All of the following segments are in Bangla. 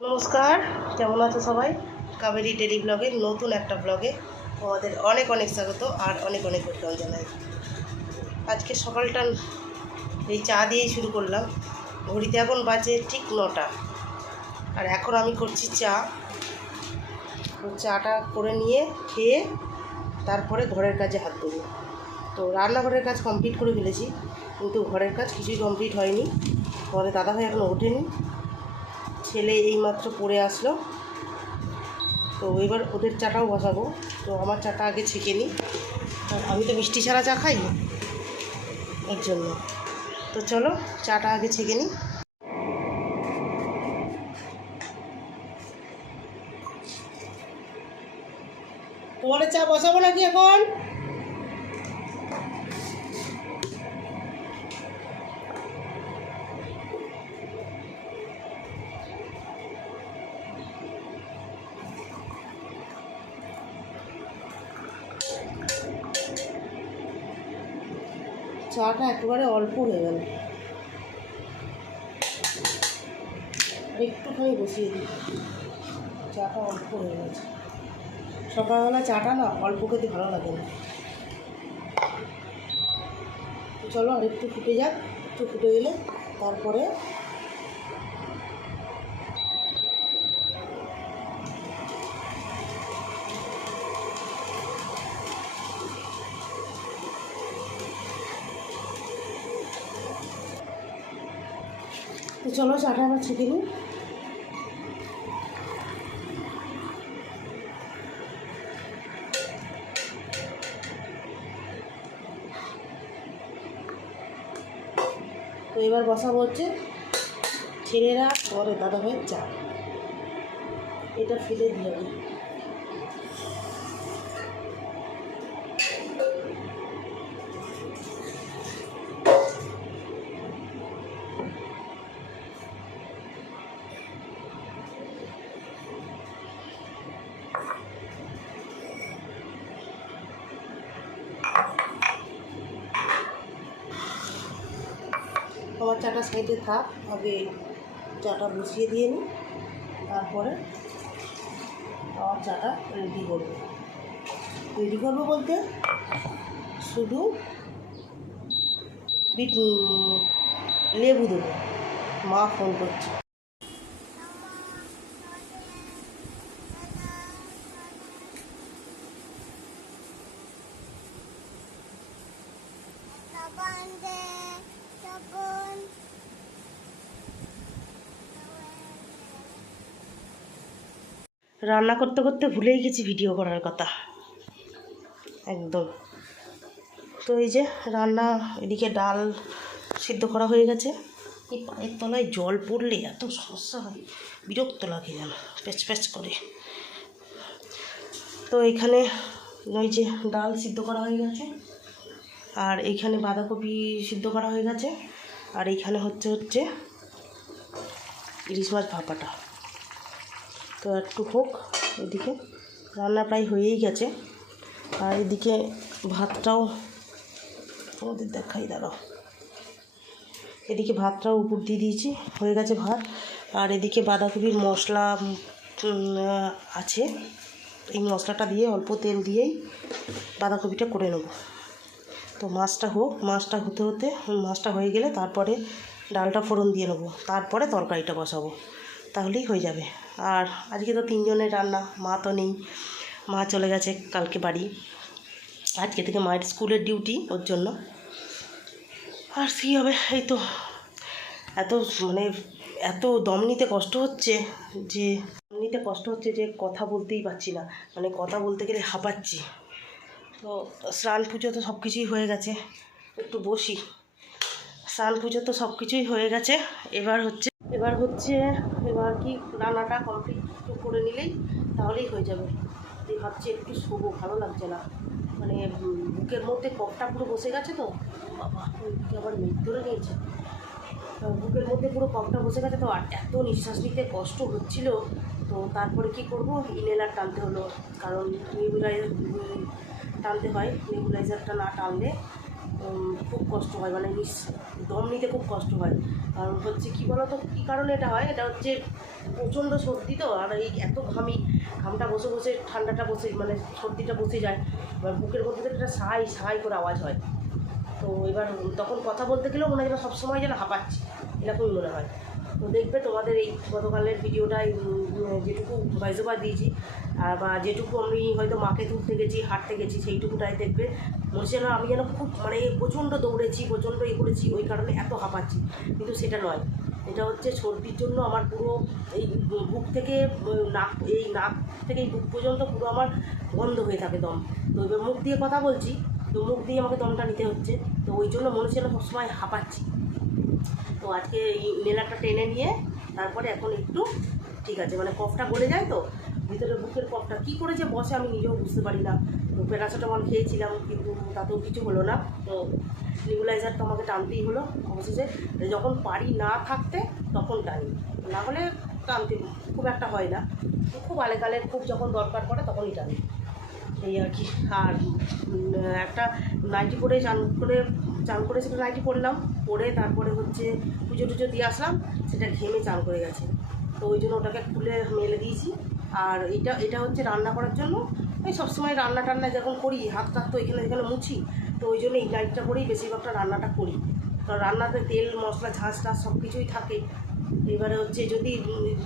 নমস্কার, কেমন আছো সবাই? কাবেরী ডেলি ব্লগের নতুন একটা ব্লগে তোমাদের অনেক অনেক স্বাগত আর অনেক অনেক ওয়েলকাম জানাই। আজকে সকালটা এই চা দিয়েই শুরু করলাম। ঘড়িতে এখন বাজে ঠিক 9টা, আর এখন আমি করছি চা। চাটা করে নিয়ে খেয়ে তারপরে ঘরের কাজে হাত দেবো। তো রান্নাঘরের কাজ কমপ্লিট করে ফেলেছি, কিন্তু ঘরের কাজ কিছুই কমপ্লিট হয়নি। তোমাদের দাদাভাই এখনও ওঠেনি, ছেলে এইমাত্র পড়ে আসলো। তো এবার ওদের চাটাও বসাবো। তো আমার চাটা আগে ছেঁকে নিই, আমি তো মিষ্টি ছাড়া চা খাই, এর জন্য। তো চলো চাটা আগে ছেঁকে নিই। তোমার চা বসাবো নাকি এখন? চাটা একেবারে অল্প হয়ে গেল, একটুখানি বসিয়ে দিই। চাটা অল্প হয়ে গেছে। সকালবেলা চাটা না অল্প খেতে ভালো লাগে না। তো চলো আর একটু ফুটে যাক, একটু ফুটে গেলে তারপরে চলো চাটা আবার ছেঁকে নিই। তো এবার বসাবো হচ্ছে ছেলেরা পরে দাদাভাইয়ের চা। এটা ফেলে দিয়ে হবে। আমার চাটা সাইডে থাক, আগে চাটা বসিয়ে দিয়ে নিই, তারপরে আমার চাটা রেডি করবো। রেডি করবো বলতে শুধু লেবু দেবো। মা ফোন করছে। রান্না করতে করতে ভুলেই গেছি ভিডিও করার কথা একদম। তো এই যে রান্না, এদিকে ডাল সিদ্ধ করা হয়ে গেছে। এই পায়ের তলায় জল পড়লে এত সমস্যা হয়, বিরক্ত লাগে যেন, প্যাচ প্যাচ করে। তো এইখানে ওই যে ডাল সিদ্ধ করা হয়ে গেছে, আর এইখানে বাঁধাকপি সিদ্ধ করা হয়ে গেছে, আর এইখানে হচ্ছে ইলিশ মাছ ভাপাটা। তো একটু হোক, এদিকে রান্না প্রায় হয়েই গেছে। আর এদিকে ভাতটাও তোমাদের দেখাই, দাঁড়াও। এদিকে ভাতটাও উপর দিয়ে দিয়েছি, হয়ে গেছে ভাত। আর এদিকে বাঁধাকপির মশলা আছে, এই মশলাটা দিয়ে অল্প তেল দিয়েই বাঁধাকপিটা করে নেব। তো মাছটা হোক, মাছটা হতে হতে মাছটা হয়ে গেলে তারপরে ডালটা ফোড়ন দিয়ে নেবো, তারপরে তরকারিটা বসাবো, তাহলেই হয়ে যাবে। আর আজকে তো 3 জনের রান্না, মা তো নেই, মা চলে গেছে কালকে বাড়ি। আজকে থেকে মায়ের স্কুলের ডিউটি, ওর জন্য। আর কী হবে, এই তো এত এত দম নিতে কষ্ট হচ্ছে যে কথা বলতেই পারছি না, কথা বলতে গেলে হাঁপাচ্ছি। তো স্নান পুজো তো সব কিছুই হয়ে গেছে, একটু বসি। স্নান পুজো তো সব কিছুই হয়ে গেছে, এবার কি রান্নাটা কমপ্লিট করে নিলেই তাহলেই হয়ে যাবে। এই ভাবছি একটু শোবো, ভালো লাগছে না, বুকের মধ্যে কফটা পুরো বসে গেছে। তো বাবা, ওইদিকে আবার মেঘ ধরে নিয়েছে, বুকের মধ্যে পুরো কফটা বসে গেছে। তো আর এত নিঃশ্বাস নিতে কষ্ট হচ্ছিল। তো তারপরে কি করব, ইনহেলার টানতে হলো, কারণ নেবুলাইজার টানতে হয়। নেবুলাইজারটা না টানলে খুব কষ্ট হয়, মানে দম নিতে খুব কষ্ট হয়। কারণ হচ্ছে কী বলো তো, কী কারণে এটা হয়, এটা হচ্ছে প্রচণ্ড সর্দি তো, আর এই এত ঘামটা বসে বসে ঠান্ডাটা বসে মানে সর্দিটা বসে যায়, এবার বুকের মধ্যে থেকে একটা সাই সাই করে আওয়াজ হয়। তো এবার তখন কথা বলতে গেলেও মনে হয় যেন সবসময় যেন হাঁপাচ্ছি, এরকমই মনে হয়। তো দেখবে তোমাদের এই গতকালের ভিডিওটায় যেটুকু ভয়েস ওভার দিয়েছি বা যেটুকু আমি হয়তো মাকে তুলতে গেছি, হাঁটতে গেছি, সেইটুকুটাই দেখবে মনে যেন আমি যেন খুব মানে প্রচণ্ড দৌড়েছি, প্রচণ্ড করেছি, ওই কারণে এত হাঁপাচ্ছি। কিন্তু সেটা নয়, এটা হচ্ছে সর্দির জন্য আমার পুরো এই বুক থেকে নাক থেকে এই বুক পর্যন্ত পুরো আমার বন্ধ হয়ে থাকে দম। তো এবার মুখ দিয়ে কথা বলছি, তো মুখ দিয়ে আমাকে দমটা নিতে হচ্ছে, তো ওই জন্য মনে হচ্ছে সবসময় হাঁপাচ্ছি। তো আজকে ইনহেলারটা টেনে নিয়ে তারপরে এখন একটু ঠিক আছে, মানে কফটা গলে যায় তো ভিতরে, বুকের কফটা কী করে যে বসে আমি নিজেও বুঝতে পারি না। তো প্যারাসিটামল খেয়েছিলাম কিন্তু তাতেও কিছু হলো না। তো নেবুলাইজার তো আমাকে টানতেই হলো অবশেষে, যখন পারি না থাকতে তখন টানি, না হলে টানতে খুব একটা হয় না, খুব আলেকালে খুব যখন দরকার পড়ে তখনই টানি, এই আর কি। আর একটা নাইটি পরে চান করে সেটা নাইটি পরলাম, পরে তারপরে হচ্ছে পুজো টুজো দিয়ে আসলাম, সেটা ঘেমে চান করে গেছে, তো ওই জন্য ওটাকে খুলে মেলে দিয়েছি। আর এটা হচ্ছে রান্না করার জন্য, ওই সবসময় রান্না টান্না যখন করি হাত তো এখানে মুছি, তো ওই জন্য এই নাইটটা করেই বেশিরভাগটা রান্নাটা করি। কারণ রান্নাতে তেল মশলা ঝাঁজ টাঝ সব কিছুই থাকে। এবারে হচ্ছে যদি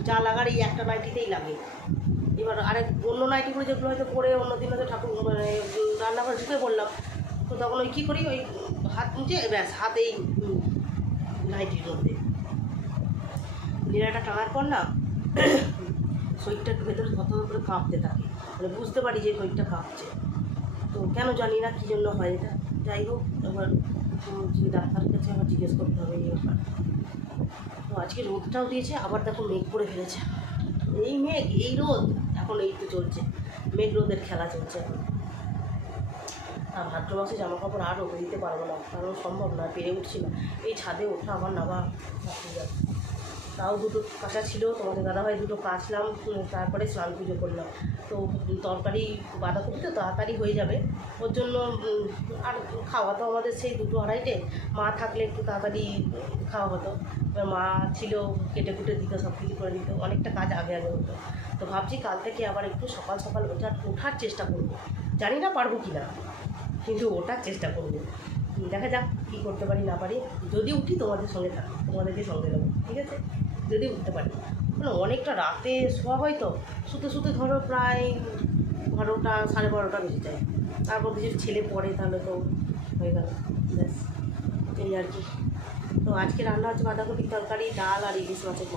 যা লাগার এই একটা নাইটিতেই লাগে। এবার আরেক অন্য নাইটিগুলো যেগুলো হয়তো পরে অন্য দিন হয়তো ঠাকুর মানে রান্নাঘরে ঢুকে পড়লাম, তো তখন ওই কী করি, ওই হাত মুছে ব্যাস হাতেই নাইটির মধ্যে নীড়াটা টানার পর না শরীরটা একটু ভেতরে ধর করে কাঁপতে থাকে, মানে বুঝতে পারি যে শরীরটা কাঁপছে। তো কেন জানি না কী জন্য হয় এটা, যাই হোক এবার ডাক্তারের কাছে আবার জিজ্ঞেস করতে হবে এই ব্যাপার। তো আজকে রোদটাও দিয়েছে, আবার দেখো মেঘ করে ফেলেছে, এই মেঘ এই রোদ এখন এই তো চলছে, মেঘ রোদের খেলা চলছে এখন। আর ভাদ্র মাসে জামা কাপড় আর রোদে দিতে পারবো না, কারণ সম্ভব না, পেরে উঠছি না, এই ছাদে ওঠা আমার নামা হয়ে যাবে। তাও দুটো কাঁচা ছিল, তোমাদের দাদাভাই দুটো কাচলাম, তারপরে স্নান পুজো করলাম। তো তরকারি বাঁধাকপি তো তাড়াতাড়ি হয়ে যাবে, ওর জন্য আর খাওয়া তো আমাদের সেই 2-2:30, মা থাকলে একটু তাড়াতাড়ি খাওয়া হতো। এবার মা ছিল, কেটে কুটে দিত, সব কিছু করে দিত, অনেকটা কাজ আগে হতো। তো ভাবছি কাল থেকে আবার একটু সকাল সকাল ওঠার চেষ্টা করবো, জানি না পারবো কি না, কিন্তু ওঠার চেষ্টা করবো, দেখা যাক কী করতে পারি না পারি। যদি উঠি তোমাদের সঙ্গে থাকি, তোমাদেরকে সঙ্গে দেবো, ঠিক আছে, যদি উঠতে পারি। মানে অনেকটা রাতে শোয়া হয় তো, শুতে ধরো প্রায় 12টা 12:30 বেজে যায়, তারপর কিছু ছেলে পড়ে তাহলে তো হয়ে গেল, ব্যাস এই আর কি। তো আজকে রান্না হচ্ছে বাঁধাকপির তরকারি, ডাল আর ইলিশ মাছের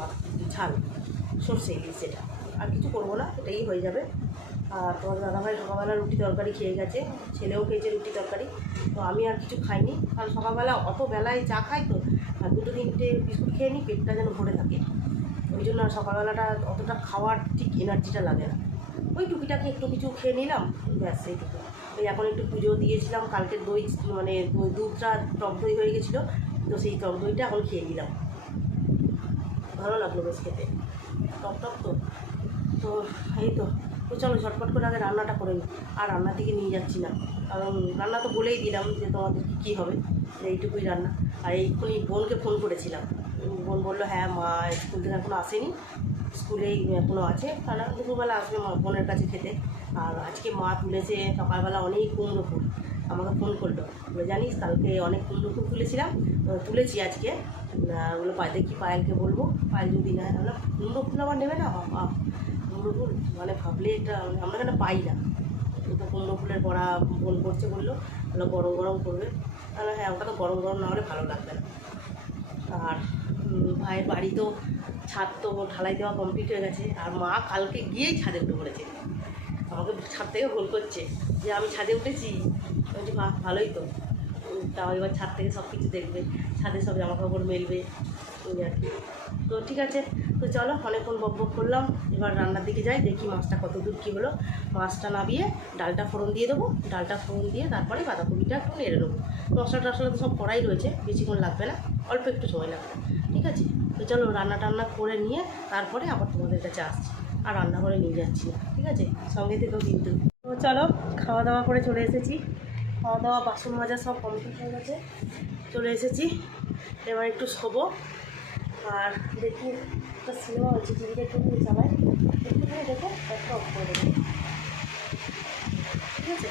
ঝাল, সর্ষে ইলিশ, সেটা আর কিছু করবো না, এটাই হয়ে যাবে। আর তোমার দাদাভাই সকালবেলা রুটি তরকারি খেয়ে গেছে, ছেলেও খেয়েছে রুটি তরকারি, তো আমি আর কিছু খাইনি, কারণ সকালবেলা অত বেলায় চা খাই তো, আর 2-3টে বিস্কুট খেয়ে নিই, পেটটা যেন ভরে থাকে, ওই জন্য দশটাটা অতটা খাওয়ার ঠিক এনার্জিটা লাগে না, ওই টুকিটাকে একটু কিছু খেয়ে নিলাম, ব্যাস এইটুকু। ওই এখন একটু পুজো দিয়েছিলাম, কালকে দই মানে দুধটা টক দই হয়ে গেছিলো, তো সেই টক দইটা এখন খেয়ে নিলাম, ভালো লাগলো বেশ খেতে, টক টক তো। তো এই তো চলো ঝটপট করে আগে রান্নাটা করে নিই, আর রান্নার দিকে নিয়ে যাচ্ছি না, কারণ রান্না তো বলেই দিলাম যে তোমাদের কী হবে, এইটুকুই রান্না। আর এইক্ষুনি বোনকে ফোন করেছিলাম, বোন বললো হ্যাঁ মা স্কুল থেকে এখনও আসেনি, স্কুলেই এখনও আছে, তারা দুপুরবেলা আসবে বোনের কাছে খেতে। আর আজকে মা তুলেছে সকালবেলা অনেক কুমড়ো ফুল, আমাকে ফোন করলো, বলে জানিস কালকে অনেক কুমড়ো ফুল তুলেছি আজকে, ওগুলো দেখি পায়েলকে বলবো, পায়েল যদি নেয়, তাহলে কুমড়ো ফুল আবার নেবে না, কুমড়ো ফুল মানে ভাবলে এটা আমরা কেন পাই না, তো কুমড়ো ফুলের বড়া বোন করছে বললো, তাহলে গরম গরম করবে, তাহলে হ্যাঁ ওটা তো গরম গরম না হলে ভালো লাগবে না। আর ভাইয়ের বাড়ি তো ছাদ তো ঢালাই দেওয়া কমপ্লিট হয়ে গেছে, আর মা কালকে গিয়েই ছাদে উঠে পড়েছে, আমাকে ছাদ থেকে ফোন করছে যে আমি ছাদে উঠেছি, বলছি ভালোই তো, তাও এবার ছাদ থেকে সব কিছু দেখবে, ছাদে সব জামা কাপড় মেলবে, ওই আর কি। তো ঠিক আছে, তো চলো অনেকক্ষণ বক করলাম, এবার রান্নার দিকে যাই, দেখি মাছটা কত দূর কী হলো। মাছটা নামিয়ে ডালটা ফোড়ন দিয়ে দেবো, ডালটা ফোড়ন দিয়ে তারপরে বাঁধাকপিটা একটু নেড়ে দেবো, মশলা টশলা তো সব কড়াই রয়েছে, বেশিক্ষণ লাগবে না, অল্প একটু সময় লাগবে, ঠিক আছে। তো চলো রান্না করে নিয়ে তারপরে আবার তোমাদের কাছে আসছি, আর রান্না করে নিয়ে যাচ্ছি না, ঠিক আছে, সঙ্গে থেকেও কিন্তু। তো চলো খাওয়া দাওয়া করে চলে এসেছি, খাওয়া দাওয়া বাসন মাজা সব কমপ্লিট হয়ে গেছে, চলে এসেছি। এবার একটু শোবো আর দেখি একটা সিনেমা হচ্ছে, টিভিটা একটু চালাই, একটুখানি দেখে একটা অফ করে দেবো, ঠিক আছে?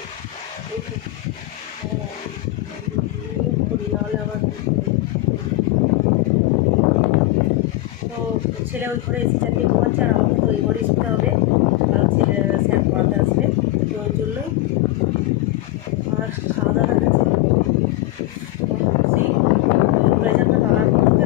করি নাহলে আবার। তো ছেলে ওই ঘরে এসে চাকরি ঘুমাচ্ছে আর আমাকে তো ওই ঘরেই শুতে হবে, কারণ ছেলে স্যার পড়াতে আসবে, তো ওই জন্যই। আর খাওয়া দাওয়া গেছে, সেই প্রেশারটা টানার করতে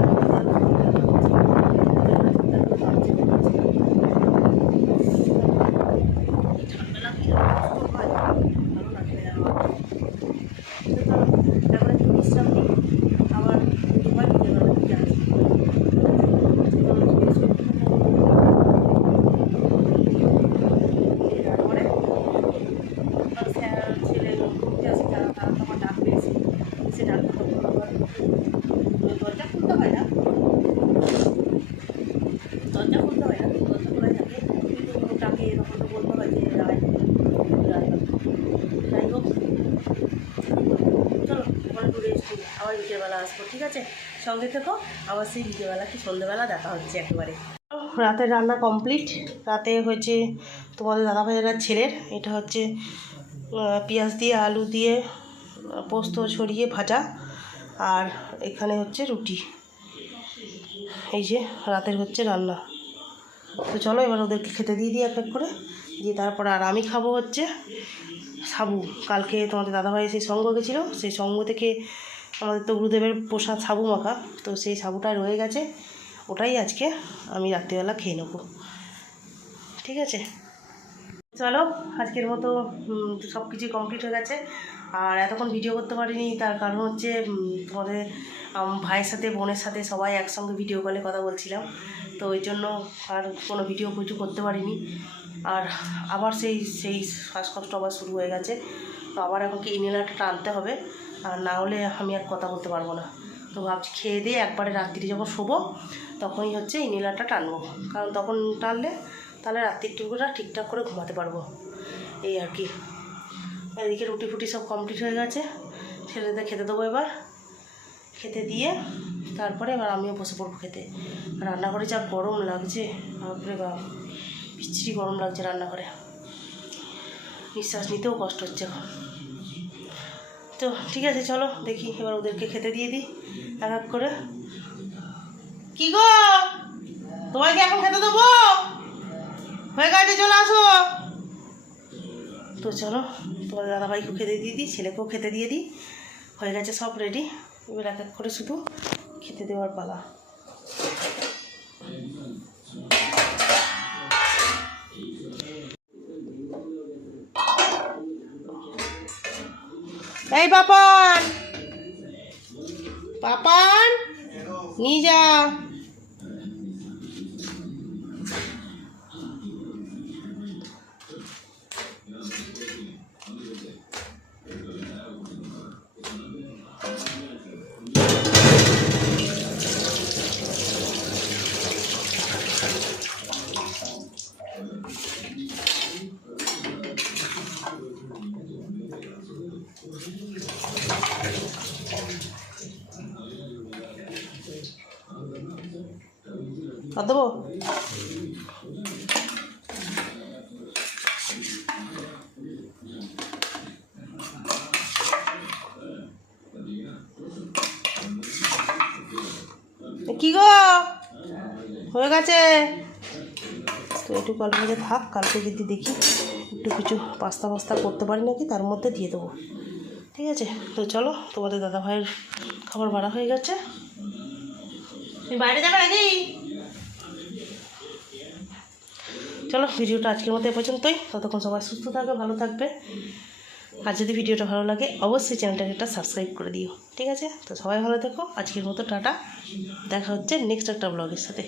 এখন একটু বিশ্রাম নিই, আবার তোমার ছেলে ঘুরতে আসে, তারা তোমার ডাক পেয়েছে, সে ডাক্তার দরজা খুলতে হয় না, দরজা খুলতে হয় না, দরজা খোলা থাকে, কিন্তু তাকে তখন তো বলতে হয় যে রায়। যাই হোক, চলো এখন একটু রেস্ট নিই, আবার বিকেলবেলা আসবো, ঠিক আছে? সঙ্গে থেকো, আবার সেই বিকেলবেলা কি সন্ধ্যেবেলা দেখা হচ্ছে একেবারে। রাতের রান্না কমপ্লিট। রাতে হয়েছে তোমাদের দাদাভাইয়ের ছেলের, এটা হচ্ছে পেঁয়াজ দিয়ে আলু দিয়ে পোস্ত ছড়িয়ে ভাজা, আর এখানে হচ্ছে রুটি। এই যে রাতের হচ্ছে রান্না। তো চলো এবার ওদেরকে খেতে দিয়ে দিই এক এক করে, দিয়ে তারপরে আর আমি খাবো হচ্ছে সাবু। কালকে তোমাদের দাদাভাই সেই সঙ্গ গেছিলো, সেই সঙ্গ থেকে আমাদের তো গুরুদেবের প্রসাদ সাবু মাখা, তো সেই সাবুটাই রয়ে গেছে, ওটাই আজকে আমি রাত্রিবেলা খেয়ে নেবো, ঠিক আছে? চলো আজকের মতো সব কিছু কমপ্লিট হয়ে গেছে। আর এতক্ষণ ভিডিও করতে পারিনি, তার কারণ হচ্ছে তোমাদের ভাইয়ের সাথে বোনের সাথে সবাই একসঙ্গে ভিডিও কলে কথা বলছিলাম, তো ওই জন্য আর কোনো ভিডিও কিছু করতে পারিনি। আর আবার সেই শ্বাসকষ্ট আবার শুরু হয়ে গেছে, তো আবার এখন কি ইনহেলারটা টানতে হবে, আর না হলে আমি আর কথা বলতে পারবো না। তো ভাবছি খেয়ে দিয়ে একবারে রাত্রি যখন শোবো তখনই হচ্ছে ইনহেলারটা টানবো, কারণ তখন টানলে তাহলে রাত্রিটুকুটা ঠিকঠাক করে ঘুমাতে পারবো, এই আর কি। এদিকে রুটি ফুটি সব কমপ্লিট হয়ে গেছে, ছেলেদের খেতে দেবো এবার, খেতে দিয়ে তারপরে এবার আমিও বসে পড়বো খেতে। রান্নাঘরে যা গরম লাগছে, বাপরে বাপ, বিচ্ছিরি গরম লাগছে রান্নাঘরে, নিঃশ্বাস নিতেও কষ্ট হচ্ছে এখন। তো ঠিক আছে চলো দেখি এবার ওদেরকে খেতে দিয়ে দিই এক এক করে। কি গো, তোমাকে এখন খেতে দেবো? হয়ে গেছে, চলে আসো। তো চলো তোমাদের দাদাভাইকেও খেতে দিয়ে দিই, ছেলেকেও খেতে দিয়ে দিই, হয়ে গেছে সব রেডি, এবার এক এক করে শুধু খেতে দেওয়ার পালা। এই পাপান, পাপান নিয়ে যা। দেবো কি গো, হয়ে গেছে। তো একটু কাল ভেজে থাক, কালকে যদি দেখি একটু কিছু পাস্তা করতে পারি নাকি তার মধ্যে দিয়ে দেবো, ঠিক আছে? তো চলো তোমাদের দাদাভাইয়ের খাবার বাড়া হয়ে গেছে, তুমি বাইরে যাবে নাকি? চলো ভিডিওটা আজকের মতো এ পর্যন্তই, ততক্ষণ সবাই সুস্থ থাকবে, ভালো থাকবে, আর যদি ভিডিওটা ভালো লাগে অবশ্যই চ্যানেলটাকে একটা সাবস্ক্রাইব করে দিও, ঠিক আছে? তো সবাই ভালো থেকো, আজকের মতো টাটা, দেখা হচ্ছে নেক্সট একটা ব্লগের সাথে।